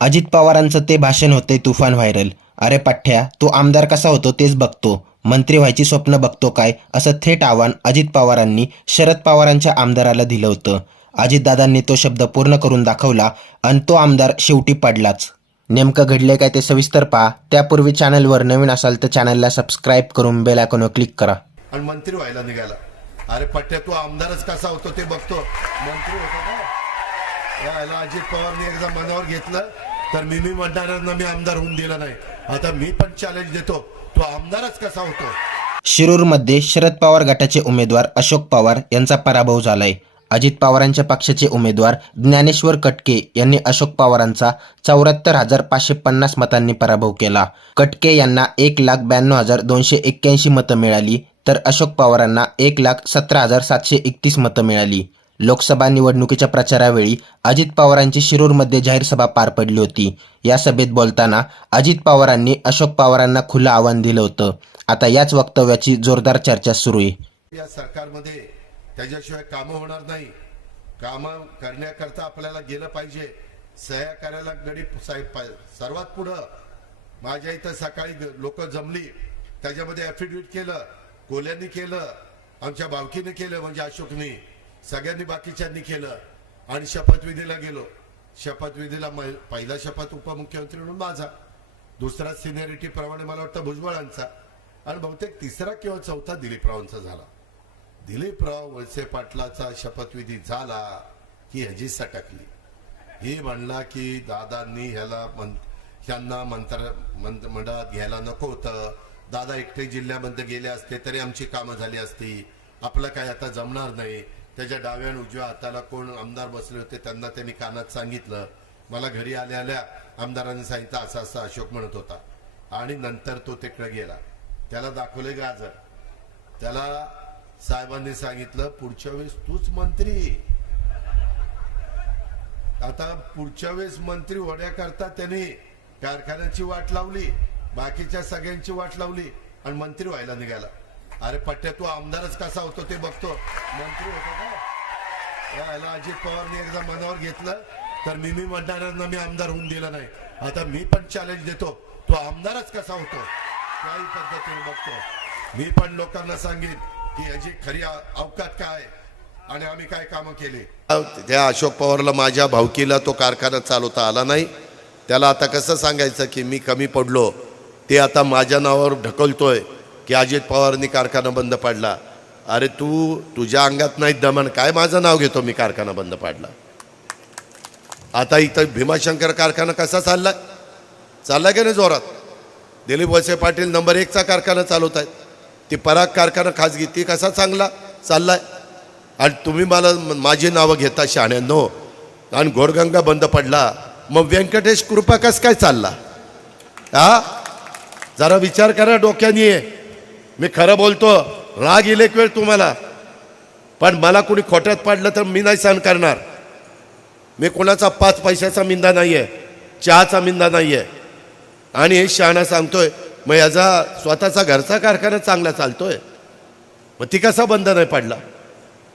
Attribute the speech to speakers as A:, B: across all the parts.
A: अजित पवारांचं ते भाषण होते तुफान व्हायरल. अरे पठ्ठ्या तू आमदार कसा होतो तेच बघतो. मंत्री व्हायची स्वप्न बघतो काय? असं थेट आव्हान अजित पवारांनी शरद पवारांच्या आमदाराला दिलं होतं. अजितदादांनी तो शब्द पूर्ण करून दाखवला आणि तो आमदार शेवटी पडलाच. नेमकं घडले काय ते सविस्तर पहा. त्यापूर्वी चॅनलवर नवीन असाल तर चॅनलला सबस्क्राईब करून बेल आयकॉनवर क्लिक करा.
B: आणि मंत्री व्हायला निघाला. अरे पट्ट्या तू आमदारच कसा होतो ते बघतो. मंत्री होता का? अजित पवारने एकदा मनावर घेतलं. तर मी मी म्हणणाऱ्यांना मी आमदार होऊन दिला नाही. आता मी पण चॅलेंज देतो. तो आमदारच कसा होतो?
A: शिरूरमध्ये शरद पवार गटाचे उमेदवार अशोक पवार यांचा पराभव झालाय. अजित पवारांच्या पक्षाचे उमेदवार ज्ञानेश्वर कटके यांनी अशोक पवारांचा चौऱ्याहत्तर हजार पाचशे पन्नास मतांनी पराभव केला. कटके यांना एक लाख ब्याण्णव हजार दोनशे एक्क्याऐंशी मतं मिळाली तर अशोक पवारांना एक लाख सतरा हजार सातशे एकतीस मतं मिळाली. लोकसभा निवडणुकीच्या प्रचारावेळी अजित पवारांची शिरूरमध्ये जाहीर सभा पार पडली होती. या सभेत बोलताना अजित पवारांनी अशोक पवारांना खुलं आव्हान दिलं होतं. आता याच वक्तव्याची जोरदार चर्चा सुरू आहे.
B: या सरकारमध्ये त्याच्याशिवाय कामं होणार नाही. कामं करण्याकरता आपल्याला गेलं पाहिजे. सह्या करायला गडी साहेब पाहिजे सर्वात पुढं माझ्या इथं सकाळी लोक जमली. त्याच्यामध्ये ऍफिडेव्हिट केलं. कोल्यांनी केलं. आमच्या भावकीने केलं म्हणजे अशोकनी. सगळ्यांनी बाकीच्यांनी केलं. आणि शपथविधीला गेलो. शपथविधीला पहिला शपथ उपमुख्यमंत्री म्हणून माझा. दुसरा सिनियरिटी प्रमाणे मला वाटतं भुजबळांचा. आणि बहुतेक तिसरा किंवा चौथा दिलीपरावांचा झाला. दिलीपराव वळसे पाटलाचा शपथविधी झाला की ह्याची सटकली. हे म्हणला की दादांनी ह्याला मं- ह्यांना मंत्र मंत्र मंडळात घ्यायला नको होतं. दादा एकटे जिल्ह्यामध्ये गेले असते तरी आमची कामं झाली असती. आपलं काय आता जमणार नाही. त्याच्या डाव्या आणि उजव्या हाताला कोण आमदार बसले होते त्यांना त्यांनी कानात सांगितलं. मला घरी आल्या आल्या आमदारांनी सांगितलं असा असा अशोक म्हणत होता. आणि नंतर तो तिकडे गेला. त्याला दाखवले गाजर. त्याला साहेबांनी सांगितलं पुढच्या वेळेस तूच मंत्री. आता पुढच्या वेळेस मंत्री होण्याकरता त्यांनी कारखान्याची वाट लावली बाकीच्या सगळ्यांची वाट लावली आणि मंत्री व्हायला निघाला. अरे पट्ट्या तू आमदारच कसा होतो ते बघतो. मंत्री होतो का? अजित पवारने एकदा मनावर घेतलं तर मी मी म्हणणाऱ्यांना मी आमदार होऊन दिला नाही. आता मी पण चॅलेंज देतो. तो आमदारच कसा होतो? त्याही पद्धतीने बघतो. मी पण लोकांना सांगेन की याची खरी अवकात काय? आणि आम्ही काय कामं केली? त्या अशोक पवारला माझ्या भावकीला तो कारखाना चालवता आला नाही. त्याला आता कसं सांगायचं की मी कमी पडलो. ते आता माझ्या नावावर ढकलतोय. की अजित पवारांनी कारखाना बंद पाडला. अरे तू तुझ्या अंगात नाही दमन. काय माझं नाव घेतो मी कारखाना बंद पाडला? आता इथं भीमाशंकर कारखाना कसा चाललाय? चाललाय का नाही जोरात? दिलीप वळसे पाटील नंबर एकचा कारखाना चालवत आहेत. ती पराग कारखाना खाजगी ती कसा चांगला चाललाय? आणि तुम्ही मला माझी नावं घेता शहाण्यांनो. आणि घोडगंगा बंद पडला. मग व्यंकटेश कृपा कस काय चालला? हा जरा विचार करा डोक्याने. मी खरं बोलतो राग येईल एक वेळ तुम्हाला. पण मला कुणी खोट्यात पाडलं तर मी नाही सहन करणार. मी कोणाचा पाच पैशाचा मिंदा नाही आहे चहाचा मिंदा नाही आहे आणि हे शहाणा सांगतोय मग याचा स्वतःचा घरचा कारखाना चांगला चालतोय. मग ती कसा बंद नाही पाडला?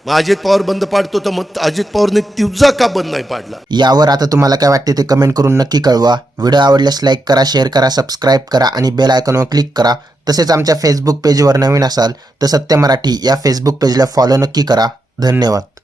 B: मग अजित पवार बंद पाडतो तर मग अजित पवारने तुझा का बंद नाही पाडला?
A: यावर आता तुम्हाला काय वाटते ते कमेंट करून नक्की कळवा. व्हिडिओ आवडल्यास लाईक करा शेअर करा सबस्क्राईब करा आणि बेल आयकॉनवर क्लिक करा. तसेच आमच्या फेसबुक पेजवर नवीन असाल तर सत्य मराठी या फेसबुक पेजला फॉलो नक्की करा. धन्यवाद.